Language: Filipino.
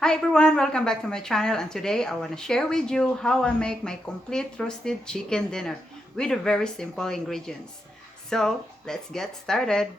Hi everyone, welcome back to my channel, and today I want to share with you how I make my complete roasted chicken dinner with very simple ingredients. So let's get started.